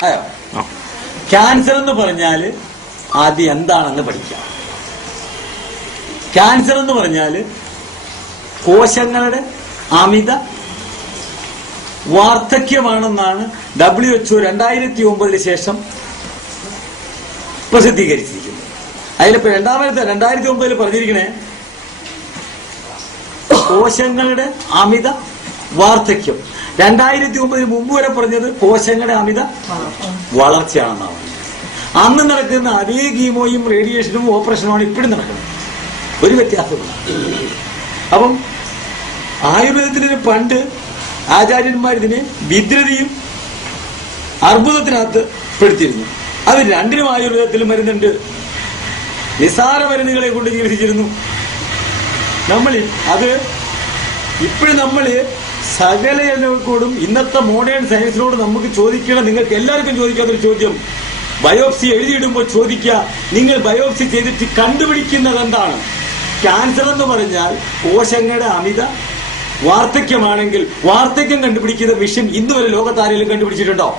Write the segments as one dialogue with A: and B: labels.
A: അയോ. Cancer എന്ന് പറഞ്ഞാൽ ആദ്യം എന്താണെന്ന് പഠിക്കാം ക്യാൻസർ എന്ന് പറഞ്ഞാൽ കോശങ്ങളുടെ അമിത വാർദ്ധക്യമാണെന്നാണ് ഡബ്ല്യു എച്ച്ഒ രണ്ടായിരത്തി ഒമ്പതിന് ശേഷം പ്രസിദ്ധീകരിച്ചിരിക്കുന്നത്. അതിലിപ്പോ രണ്ടാമത്തെ രണ്ടായിരത്തി ഒമ്പതിൽ പറഞ്ഞിരിക്കണേ കോശങ്ങളുടെ അമിത വാർദ്ധക്യം. രണ്ടായിരത്തി ഒമ്പതിന് മുമ്പ് വരെ പറഞ്ഞത് കോശങ്ങളുടെ അമിത വളർച്ചയാണെന്നാണ്. അന്ന് നടക്കുന്ന അതേ കീമോയും റേഡിയേഷനും ഓപ്പറേഷനുമാണ് ഇപ്പോഴും നടക്കുന്നത്. ഒരു വ്യത്യാസമില്ല അപ്പം ആയുർവേദത്തിന് പണ്ട് ആചാര്യന്മാർ ഇതിനെ വിദ്രതയും അർബുദത്തിനകത്ത് പെടുത്തിയിരുന്നു. അത് രണ്ടിനും ആയുർവേദത്തിൽ മരുന്നുണ്ട്. നിസാര മരുന്നുകളെ കൊണ്ട് ചികിത്സിച്ചിരുന്നു. നമ്മൾ അത് ഇപ്പോഴും നമ്മൾ സകല ജനങ്ങൾക്കോടും ഇന്നത്തെ മോഡേൺ സയൻസിനോട് നമുക്ക് ചോദിക്കണം നിങ്ങൾക്ക് എല്ലാവർക്കും ചോദിക്കാത്തൊരു ചോദ്യം. ബയോപ്സി എഴുതിയിടുമ്പോൾ ചോദിക്കുക നിങ്ങൾ ബയോപ്സി ചെയ്തിട്ട് കണ്ടുപിടിക്കുന്നത് എന്താണ്? ക്യാൻസർ എന്ന് പറഞ്ഞാൽ കോശങ്ങളുടെ അമിത വാർദ്ധക്യമാണെങ്കിൽ വാർദ്ധക്യം കണ്ടുപിടിക്കുന്ന മിഷൻ ഇന്ന് വരെ ലോകത്താരെങ്കിലും കണ്ടുപിടിച്ചിട്ടുണ്ടോ?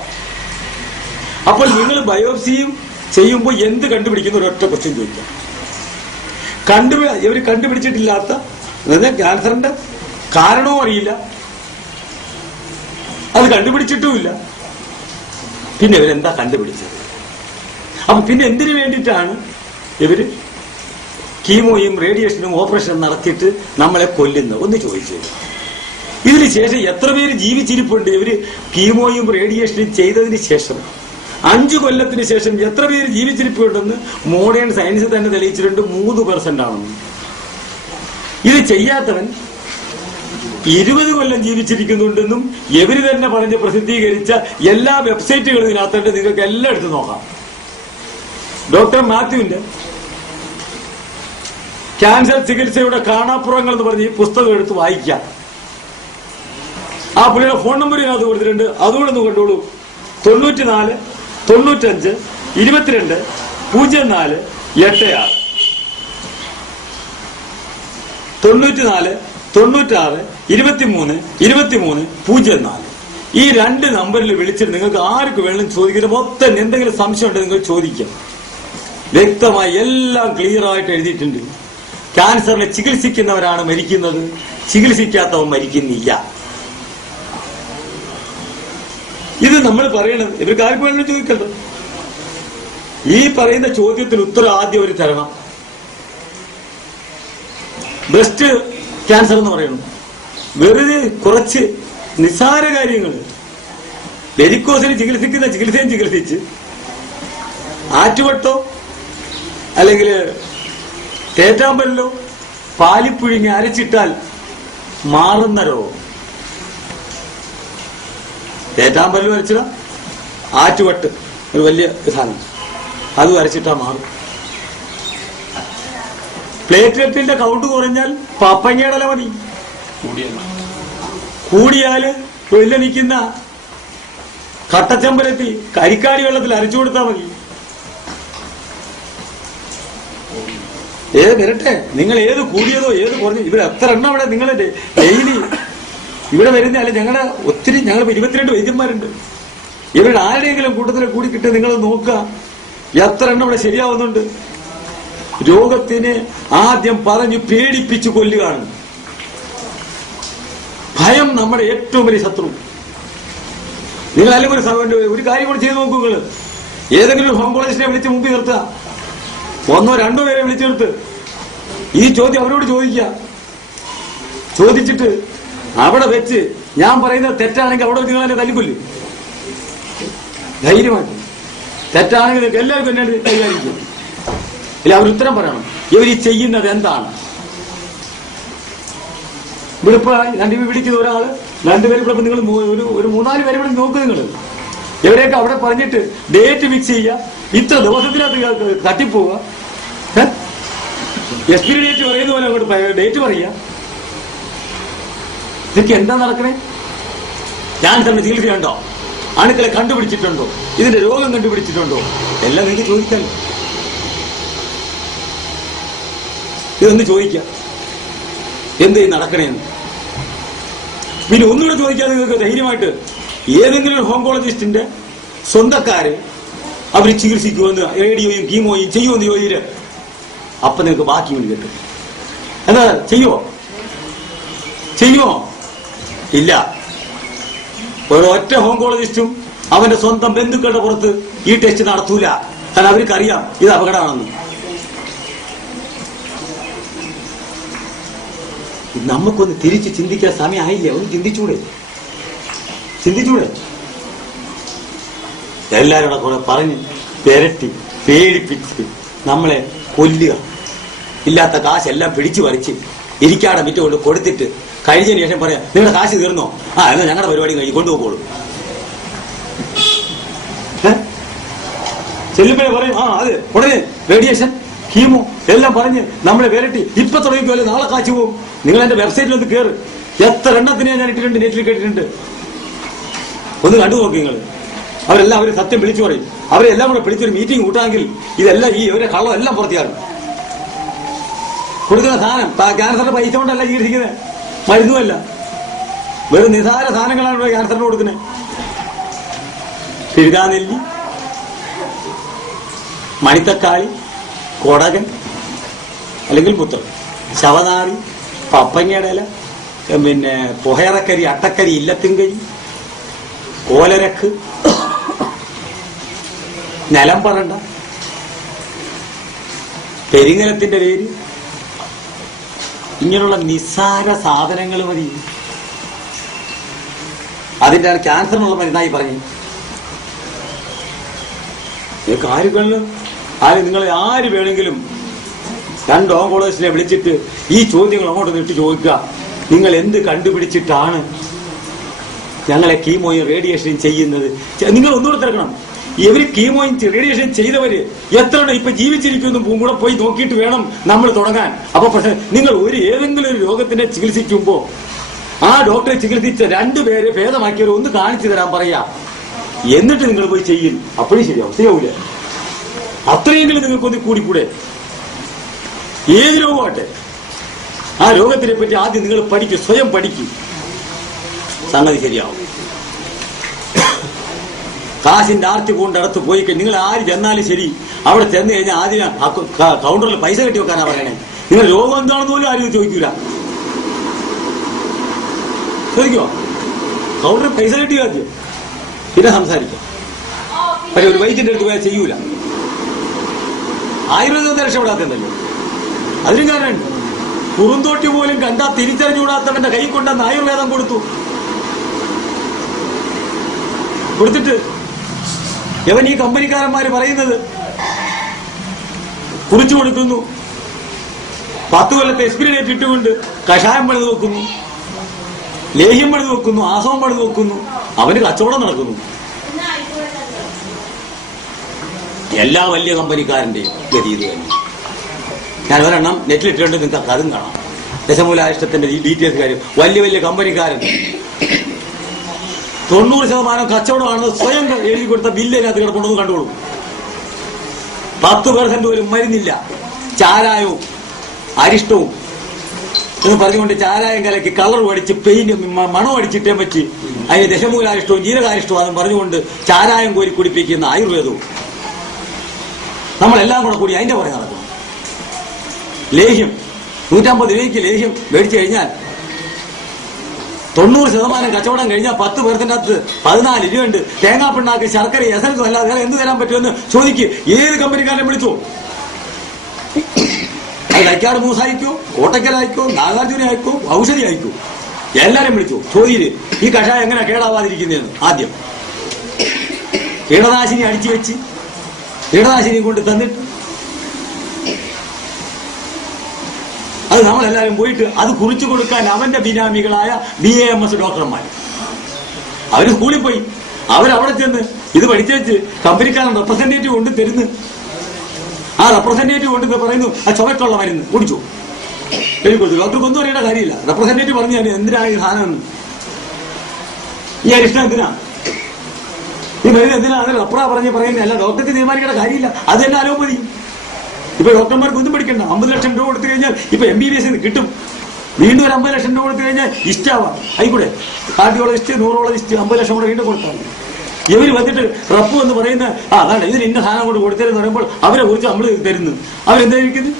A: അപ്പോൾ നിങ്ങൾ ബയോപ്സിയും ചെയ്യുമ്പോൾ എന്ത് കണ്ടുപിടിക്കുന്ന? ഒരൊറ്റ ക്വസ്റ്റ്യൻ ചോദിക്കാം. കണ്ടുപിടി ഇവർ കണ്ടുപിടിച്ചിട്ടില്ലാത്ത അതായത് ക്യാൻസറിന്റെ കാരണവും അറിയില്ല. അത് കണ്ടുപിടിച്ചിട്ടുമില്ല. പിന്നെ ഇവരെന്താ കണ്ടുപിടിച്ചത്? അപ്പൊ പിന്നെ എന്തിനു വേണ്ടിയിട്ടാണ് ഇവർ കീമോയും റേഡിയേഷനും ഓപ്പറേഷനും നടത്തിയിട്ട് നമ്മളെ കൊല്ലുന്നത്? ഒന്ന് ചോദിച്ചു ഇതിന് ശേഷം എത്ര പേര് ജീവിച്ചിരിപ്പുണ്ട് ഇവർ കീമോയും റേഡിയേഷനും ചെയ്തതിന് ശേഷം? അഞ്ചു കൊല്ലത്തിന് ശേഷം എത്ര പേര് ജീവിച്ചിരിപ്പുണ്ടെന്ന് മോഡേൺ സയൻസ് തന്നെ തെളിയിച്ചിട്ടുണ്ട്. മൂന്ന് പെർസെന്റ് ആണെന്ന്. ഇത് ചെയ്യാത്തവൻ ഇരുപത് കൊല്ലം ജീവിച്ചിരിക്കുന്നുണ്ടെന്നും ഇവർ തന്നെ പറഞ്ഞ് പ്രസിദ്ധീകരിച്ച എല്ലാ വെബ്സൈറ്റുകളും ഇതിനകത്തുണ്ട്. നിങ്ങൾക്ക് എല്ലാം എടുത്ത് നോക്കാം. ഡോക്ടർ മാത്യുവിന്റെ ക്യാൻസർ ചികിത്സയുടെ കാണാപ്പുറങ്ങൾ എന്ന് പറഞ്ഞ് ഈ പുസ്തകം എടുത്ത് വായിക്കാം. ആ പുള്ളിയുടെ ഫോൺ നമ്പർ ഇതിനകത്ത് കൊടുത്തിട്ടുണ്ട്. അതുകൂടെ ഒന്ന് കണ്ടോളൂ. തൊണ്ണൂറ്റിനാല് തൊണ്ണൂറ്റഞ്ച് ഇരുപത്തിരണ്ട് പൂജ്യം നാല് എട്ട് ആറ്. തൊണ്ണൂറ്റിനാല് തൊണ്ണൂറ്റാറ് ഇരുപത്തിമൂന്ന് ഇരുപത്തിമൂന്ന് പൂജ്യം നാല്. ഈ രണ്ട് നമ്പറിൽ വിളിച്ചിട്ട് നിങ്ങൾക്ക് ആർക്ക് വേണം ചോദിക്കുന്നത് മൊത്തം എന്തെങ്കിലും സംശയം ഉണ്ടെങ്കിൽ നിങ്ങൾ ചോദിക്കാം. വ്യക്തമായി എല്ലാം ക്ലിയർ ആയിട്ട് എഴുതിയിട്ടുണ്ട്. ക്യാൻസറിനെ ചികിത്സിക്കുന്നവരാണ് മരിക്കുന്നത്. ചികിത്സിക്കാത്തവൻ മരിക്കുന്നില്ല. ഇത് നമ്മൾ പറയണത് ഇവർക്ക് ആർക്ക് വേണമെങ്കിലും ചോദിക്കണ്ട ഈ പറയുന്ന ചോദ്യത്തിന് ഉത്തരം ആദ്യം ഒരു തരണം ബ്രസ്റ്റ് ക്യാൻസർ എന്ന് പറയുന്നു. വെറുതെ കുറച്ച് നിസാര കാര്യങ്ങൾ വെരിക്കോസിന് ചികിത്സിക്കുന്ന ചികിത്സയും ചികിത്സിച്ച് ആറ്റുവട്ടോ അല്ലെങ്കിൽ തേറ്റാമ്പലിലോ പാലിപ്പുഴുങ്ങി അരച്ചിട്ടാൽ മാറുന്ന രോഗം. തേറ്റാമ്പലിൽ വരച്ചിടാം ആറ്റുവട്ട് ഒരു വലിയ സാധനം. അത് വരച്ചിട്ടാ മാറും. പ്ലേറ്റ്ലെറ്റിന്റെ കൗണ്ട് കുറഞ്ഞാൽ പപ്പങ്ങയുടെ ഇല മതി കൂടിയാൽ വെല്ല നിൽക്കുന്ന കട്ടച്ചമ്പലത്തി കരിക്കാടി വെള്ളത്തിൽ അരച്ചു കൊടുത്താൽ മതി. ഏത് വരട്ടെ? നിങ്ങൾ ഏത് കൂടിയതോ ഏത് കുറഞ്ഞു ഇവിടെ എത്ര എണ്ണം ഇവിടെ നിങ്ങൾ ഡെയിലി ഇവിടെ വരുന്ന അല്ലെ ഞങ്ങളുടെ ഒത്തിരി ഞങ്ങൾ ഇരുപത്തിരണ്ട് വൈദ്യന്മാരുണ്ട്. ഇവരുടെ ആരുടെയെങ്കിലും കൂട്ടത്തിൽ കൂടി കിട്ടി നിങ്ങൾ നോക്കുക. എത്ര എണ്ണം ഇവിടെ ശരിയാവുന്നുണ്ട്. രോഗത്തിനെ ആദ്യം പറഞ്ഞു പേടിപ്പിച്ചു കൊല്ലുകയാണ്. ഭയം നമ്മുടെ ഏറ്റവും വലിയ ശത്രു. നിങ്ങൾ അല്ലെങ്കിൽ ഒരു സമയം ഒരു കാര്യം കൂടി ചെയ്ത് നോക്കൂ നിങ്ങൾ. ഏതെങ്കിലും ഒരു ഹോംകോളജിസ്റ്റിനെ വിളിച്ച് മുമ്പിൽ നിർത്തുക. ഒന്നോ രണ്ടോ പേരെ വിളിച്ചു നിർത്ത്. ഈ ചോദ്യം അവരോട് ചോദിക്കുക. ചോദിച്ചിട്ട് അവിടെ വെച്ച് ഞാൻ പറയുന്നത് തെറ്റാണെങ്കിൽ അവിടെ നിങ്ങൾ എന്നെ തല്ലിക്കൊല്ലും. ധൈര്യമായിട്ട്. തെറ്റാണെങ്കിൽ എല്ലാവർക്കും എന്നെ കൈകാര്യം ഇല്ല അവർ ഉത്തരം പറയണം. ഇവർ ഈ ചെയ്യുന്നത് എന്താണ്? ഇവിടെ ഇപ്പൊ രണ്ടുപേർ വിളിക്കുന്ന ഒരാൾ രണ്ടുപേരും ഇവിടെ നിങ്ങൾ ഒരു ഒരു മൂന്നാൽ പേര് ഇവിടെ നോക്ക് നിങ്ങൾ എവിടെയൊക്കെ അവിടെ പറഞ്ഞിട്ട് ഡേറ്റ് ഫിക്സ് ചെയ്യുക. ഇത്ര ദിവസത്തിനകത്ത് തട്ടിപ്പോവുക. എക്സ്പിരി ഡേറ്റ് പറയുന്ന പോലെ അങ്ങോട്ട് ഡേറ്റ് പറയുക. ഇതൊക്കെ എന്താ നടക്കണേ? ഞാൻ തന്നെ ചികിത്സയുണ്ടോ? അണുക്കളെ കണ്ടുപിടിച്ചിട്ടുണ്ടോ? ഇതിന്റെ രോഗം കണ്ടുപിടിച്ചിട്ടുണ്ടോ? എല്ലാം എനിക്ക് ചോദിക്കാമല്ലോ ഇതൊന്ന് ചോദിക്കാം. എന്തേ നടക്കണേന്ന് പിന്നെ ഒന്നുകൂടെ ചോദിക്കാൻ നിങ്ങൾക്ക് ധൈര്യമായിട്ട് ഏതെങ്കിലും ഒരു ഹോങ്കോളജിസ്റ്റിന്റെ സ്വന്തക്കാര് അവർ ചികിത്സിക്കുമെന്ന് റേഡിയോയും കീമോയും ചെയ്യുമെന്ന് ചോദിച്ചിട്ട് അപ്പൊ നിങ്ങൾക്ക് ബാക്കി വേണ്ടി കിട്ടും. എന്താ ചെയ്യുമോ ചെയ്യുമോ ഇല്ല. ഒരൊറ്റ ഹോങ്കോളജിസ്റ്റും അവന്റെ സ്വന്തം ബന്ധുക്കളുടെ പുറത്ത് ഈ ടെസ്റ്റ് നടത്തൂല. കാരണം അവർക്കറിയാം ഇത് അപകടമാണെന്ന്. നമുക്കൊന്ന് തിരിച്ച് ചിന്തിക്കാൻ സമയമായില്ല? ഒന്ന് ചിന്തിച്ചൂടെ? ചിന്തിച്ചൂടെ? എല്ലാരും കൂടെ പറഞ്ഞ് പെരട്ടി പേടിപ്പിച്ച് നമ്മളെ കൊല്ലുക. ഇല്ലാത്ത കാശെല്ലാം പിടിച്ചു വരച്ച് ഇരിക്കാടെ മിറ്റ കൊണ്ട് കൊടുത്തിട്ട് കഴിഞ്ഞതിന് ശേഷം പറയാം നിങ്ങളുടെ കാശ് തീർന്നോ? ആ എന്നാൽ ഞങ്ങളുടെ പരിപാടി കഴിഞ്ഞ് കൊണ്ടുപോകോളൂ ചെല്ലുമ്പോഴേ പറയും ആ അതെ ഉടനെ റേഡിയേഷൻ കീമോ എല്ലാം പറഞ്ഞ് നമ്മളെ വിരട്ടി ഇപ്പൊ തുടങ്ങിക്കോലെ നാളെ കാച്ചു പോകും നിങ്ങൾ എന്റെ വെബ്സൈറ്റിൽ ഒന്ന് കയറ് എത്ര എണ്ണത്തിനെ ഞാൻ ഇട്ടിട്ടുണ്ട് നെറ്റിൽ കേട്ടിട്ടുണ്ട്. ഒന്ന് കണ്ടു നോക്കി നിങ്ങൾ അവരെല്ലാം അവർ സത്യം വിളിച്ചു പറയും. അവരെല്ലാം കൂടെ വിളിച്ചൊരു മീറ്റിംഗ് കൂട്ടാമെങ്കിൽ ഇതെല്ലാം ഈ ഇവരെ കള്ളം എല്ലാം പുറത്തിയാകും കൊടുക്കുന്ന സാധനം ക്യാൻസറിന്റെ പൈസ കൊണ്ടല്ല ചികിത്സിക്കുന്നത് മരുന്നുമല്ല. വെറും നിസാര സാധനങ്ങളാണ് ഇവിടെ ക്യാൻസറിന് കൊടുക്കുന്നത് പിഴുതാനെല്ലി മണിത്തക്കാളി കൊടകൻ അല്ലെങ്കിൽ പുത്തൻ ശവനാറി പപ്പങ്ങയുടെ ഇല പിന്നെ പുഹയറക്കരി അട്ടക്കരി ഇല്ലത്തിങ്കരി കോലരക്ക് നിലം പറണ്ട പെരിങ്ങലത്തിന്റെ പേര് ഇങ്ങനെയുള്ള നിസ്സാര സാധനങ്ങൾ മതി. അതിന്റെ ക്യാൻസറിനുള്ള മരുന്നായി പറഞ്ഞു കാര്യങ്ങളിൽ ആര് നിങ്ങൾ ആര് വേണമെങ്കിലും രണ്ട് ഓങ്കോളജിസ്റ്റിനെ വിളിച്ചിട്ട് ഈ ചോദ്യങ്ങൾ അങ്ങോട്ട് നിട്ട് ചോദിക്കുക. നിങ്ങൾ എന്ത് കണ്ടുപിടിച്ചിട്ടാണ് ഞങ്ങളെ കീമോയും റേഡിയേഷനും ചെയ്യുന്നത്? നിങ്ങൾ ഒന്നുകൂടെ തിരക്കണം. ഇവർ കീമോയും റേഡിയേഷൻ ചെയ്തവര് എത്ര ഇപ്പൊ ജീവിച്ചിരിക്കുന്നു കൂടെ പോയി നോക്കിയിട്ട് വേണം നമ്മൾ തുടങ്ങാൻ. അപ്പൊ പക്ഷെ നിങ്ങൾ ഒരു ഏതെങ്കിലും ഒരു രോഗത്തിനെ ചികിത്സിക്കുമ്പോ ആ ഡോക്ടറെ ചികിത്സിച്ച രണ്ടുപേരെ ഭേദമാക്കിയവരെ ഒന്ന് കാണിച്ചു തരാൻ പറയാ. എന്നിട്ട് നിങ്ങൾ പോയി ചെയ്യും. അപ്പോഴും ശരിയാവും. ശരിയാവൂല. അത്രയെങ്കിലും നിങ്ങൾക്കൊന്ന് കൂടിക്കൂടെ? ഏത് രോഗമാട്ടെ ആ രോഗത്തിനെ പറ്റി ആദ്യം നിങ്ങൾ പഠിക്കും സ്വയം പഠിക്കും. സംഗതി ശരിയാവും. കാശിന്റെ ആർത്തി കൊണ്ട് അടുത്ത് പോയി നിങ്ങൾ ആര് ചെന്നാലും ശരി അവിടെ ചെന്ന് കഴിഞ്ഞാൽ ആദ്യം കൗണ്ടറിൽ പൈസ കെട്ടി വെക്കാനാ പറയണേ. നിങ്ങൾ രോഗം എന്താണെന്ന് പോലും ആരും ചോദിക്കൂല. ചോദിക്കോ കൗണ്ടറിൽ പൈസ കെട്ടി ആദ്യം പിന്നെ സംസാരിക്കാം. പക്ഷെ ഒരു വൈദ്യന്റെ അടുത്ത് പോയാൽ ചെയ്യൂല. ആയുർവേദം രക്ഷപ്പെടാത്തല്ലോ അതിനും കാരണമുണ്ട് കുറുന്തോട്ടി പോലും കണ്ടാ തിരിച്ചറിഞ്ഞുകൂടാത്തവന്റെ കൈ കൊണ്ടെന്ന് ആയുർവേദം കൊടുത്തു. കൊടുത്തിട്ട് എവൻ ഈ കമ്പനിക്കാരന്മാര് പറയുന്നത് കുറിച്ചു കൊടുക്കുന്നു. പത്ത് കൊല്ലത്തെ എക്സ്പീരിയൻ ഡേറ്റ് ഇട്ടുകൊണ്ട് കഷായം പണിത് വെക്കുന്നു. ലേഹ്യം പണിത് വെക്കുന്നു ആസവം പണിത് വെക്കുന്നു. അവന് കച്ചവടം നടക്കുന്നു. എല്ലാ വലിയ കമ്പനിക്കാരന്റെയും ഗതി ഇത് തന്നെ. ഞാൻ ഒരെണ്ണം നെറ്റിലിട്ടുണ്ട് നിങ്ങൾക്ക് അതും കാണാം. ദശമൂലാരിഷ്ടത്തിന്റെ ഡീറ്റെയിൽസ് കാര്യം. വലിയ വലിയ കമ്പനിക്കാരൻ. തൊണ്ണൂറ് ശതമാനം കച്ചവടമാണെന്ന് സ്വയം എഴുതി കൊടുത്ത ബില്ല് അതിനകത്ത് കിടപ്പുണ്ടെന്ന് കണ്ടോളൂ പത്ത് പെർസെന്റ് പോലും മരുന്നില്ല. ചാരായവും അരിഷ്ടവും. എന്ന് പറഞ്ഞുകൊണ്ട് ചാരായം കലക്കി കളർ അടിച്ച് പെയിന്റ് മണം അടിച്ചിട്ടേ പറ്റി. അതിന് ദശമൂലാരിഷ്ടവും ജീരകാരിഷ്ടവും അതും പറഞ്ഞുകൊണ്ട് ചാരായം കോരി കുടിപ്പിക്കുന്ന ആയുർവേദവും. നമ്മളെല്ലാം കൂടെ കൂടി അതിന്റെ പുറകെ നടക്കണം ലേഹ്യം നൂറ്റമ്പത് രൂപയ്ക്ക് ലേഹ്യം മേടിച്ചു കഴിഞ്ഞാൽ തൊണ്ണൂറ് ശതമാനം കച്ചവടം കഴിഞ്ഞാൽ പത്ത് പേർത്തിന്റെ അകത്ത് പതിനാല് രൂപയുണ്ട്. തേങ്ങാപ്പിണ്ണാക്ക് ശർക്കര എസൻസും അല്ലാതെ വേറെ എന്ത് തരാൻ പറ്റുമെന്ന് ചോദിക്ക്. ഏത് കമ്പനിക്കാരനെ വിളിച്ചു? അത് കൈക്കാട് മൂസ് അയക്കോ കോട്ടയ്ക്കൽ അയക്കോ നാഗാർജുന അയക്കോ ഔഷധി അയക്കോ എല്ലാരും വിളിച്ചു. ചോദ്യം ഈ കഷായം എങ്ങനെ കേടാവാതിരിക്കുന്നതെന്ന് ആദ്യം. കീടനാശിനി അടിച്ചു വെച്ച് കീടനാശിനി കൊണ്ട് തന്നിട്ട്. അത് നമ്മളെല്ലാവരും പോയിട്ട് അത് കുറിച്ചു കൊടുക്കാൻ അവന്റെ ബിനാമികളായ ബി എ എം എസ് ഡോക്ടർമാർ അവർ സ്കൂളിൽ പോയി. അവരവിടെ ചെന്ന് ഇത് പഠിച്ചേച്ച് കമ്പനിക്കാരൻ റെപ്രസെന്റേറ്റീവ് കൊണ്ട് തരുന്നു. ആ റെപ്രസെന്റേറ്റീവ് കൊണ്ട് പറയുന്നു ആ ചുമക്കുള്ള മരുന്ന് കുടിച്ചു. എഴുതി കൊടുത്തു ഡോക്ടർക്ക് ഒന്നും അറിയേണ്ട കാര്യമില്ല. റെപ്രസെന്റേറ്റീവ് പറഞ്ഞു ഞാൻ എന്തിനാ ഈ സാധനം? ഈ അരിഷ്ടം ഈ മരുന്ന് എന്തിനാണ് അത് റപ്ര പറഞ്ഞ് പറയുന്നത് അല്ല ഡോക്ടർക്ക് തീരുമാനിക്കേണ്ട കാര്യമില്ല. അത് തന്നെ അലോപതി ഇപ്പൊ ഡോക്ടർമാർക്ക് ഒന്നും പഠിക്കണ്ട അമ്പത് ലക്ഷം രൂപ കൊടുത്തു കഴിഞ്ഞാൽ ഇപ്പൊ എം ബി ബി എസ് കിട്ടും. വീണ്ടും ഒരു അമ്പത് ലക്ഷം രൂപ കൊടുത്തു കഴിഞ്ഞാൽ ഇഷ്ടാവാം. ആയിക്കൂടെ? കാർഡിയോളജിസ്റ്റ് ന്യൂറോളജിസ്റ്റ് അമ്പത് ലക്ഷം കൂടെ വീണ്ടും കൊടുത്താൽ. ഇവർ വന്നിട്ട് റപ്പ് എന്ന് പറയുന്ന ആ അതാണ്. ഇതിന് ഇന്ന സാധനം കൊണ്ട് കൊടുത്തതെന്ന് പറയുമ്പോൾ അവരെ കുറിച്ച് നമ്മൾ തരുന്നു. അവരെന്തായിരിക്കുന്നു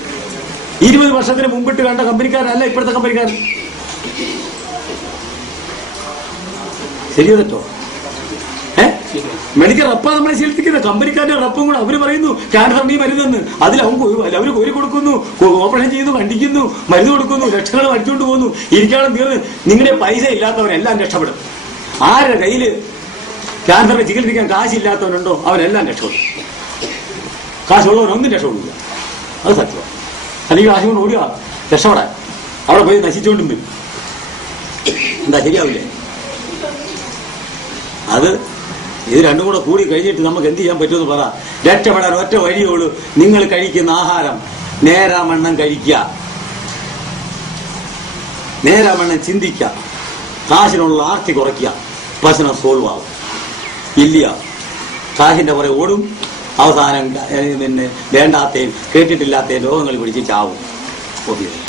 A: ഇരുപത് വർഷത്തിന് മുമ്പിട്ട് കണ്ട കമ്പനിക്കാരല്ല ഇപ്പോഴത്തെ കമ്പനിക്കാരൻ. ശരിയോ തെറ്റോ? മെഡിക്കൽ റപ്പാ നമ്മളെ ശീലിപ്പിക്കുന്നത് കമ്പനിക്കാരുടെ റപ്പും കൂടെ അവർ പറയുന്നു ക്യാൻസർ നീ മരുന്നെന്ന്. അതിൽ അവൻ അവർ കോരി കൊടുക്കുന്നു ഓപ്പറേഷൻ ചെയ്യുന്നു കണ്ടിക്കുന്നു മരുന്ന് കൊടുക്കുന്നു ലക്ഷങ്ങൾ അടിച്ചുകൊണ്ട് പോകുന്നു. ഇരിക്കാളും തീർന്ന് നിങ്ങളുടെ പൈസ ഇല്ലാത്തവരെല്ലാം രക്ഷപ്പെടും. ആരുടെ കയ്യിൽ ക്യാൻസറിനെ ചികിത്സിക്കാൻ കാശില്ലാത്തവനുണ്ടോ അവരെല്ലാം രക്ഷപ്പെടും. കാശുള്ളവനൊന്നും രക്ഷപ്പെടില്ല അത് സത്യം അല്ലെങ്കിൽ കാശ് കൊണ്ട് ഓടുക രക്ഷപ്പെടാൻ. അവിടെ പോയി നശിച്ചുകൊണ്ടും വരും. എന്താ ശരിയാവില്ലേ? അത് ഇത് രണ്ടും കൂടെ കൂടി കഴിഞ്ഞിട്ട് നമുക്ക് എന്ത് ചെയ്യാൻ പറ്റുമെന്ന് പറ. രക്ഷപ്പെടാൻ ഒറ്റ വഴിയുള്ളൂ നിങ്ങൾ കഴിക്കുന്ന ആഹാരം നേരാമണ്ണം കഴിക്കുക. നേരാമണ്ണം ചിന്തിക്കുക. കാശിനുള്ള ആർത്തി കുറയ്ക്കുക. പ്രശ്നം സോൾവ് ആവും. ഇല്ല. കാശിന്റെ പുറകെ ഓടും. അവസാനം പിന്നെ വേണ്ടാത്തയും കേട്ടിട്ടില്ലാത്തയും രോഗങ്ങൾ പിടിച്ച് ചാവും. ഓക്കെ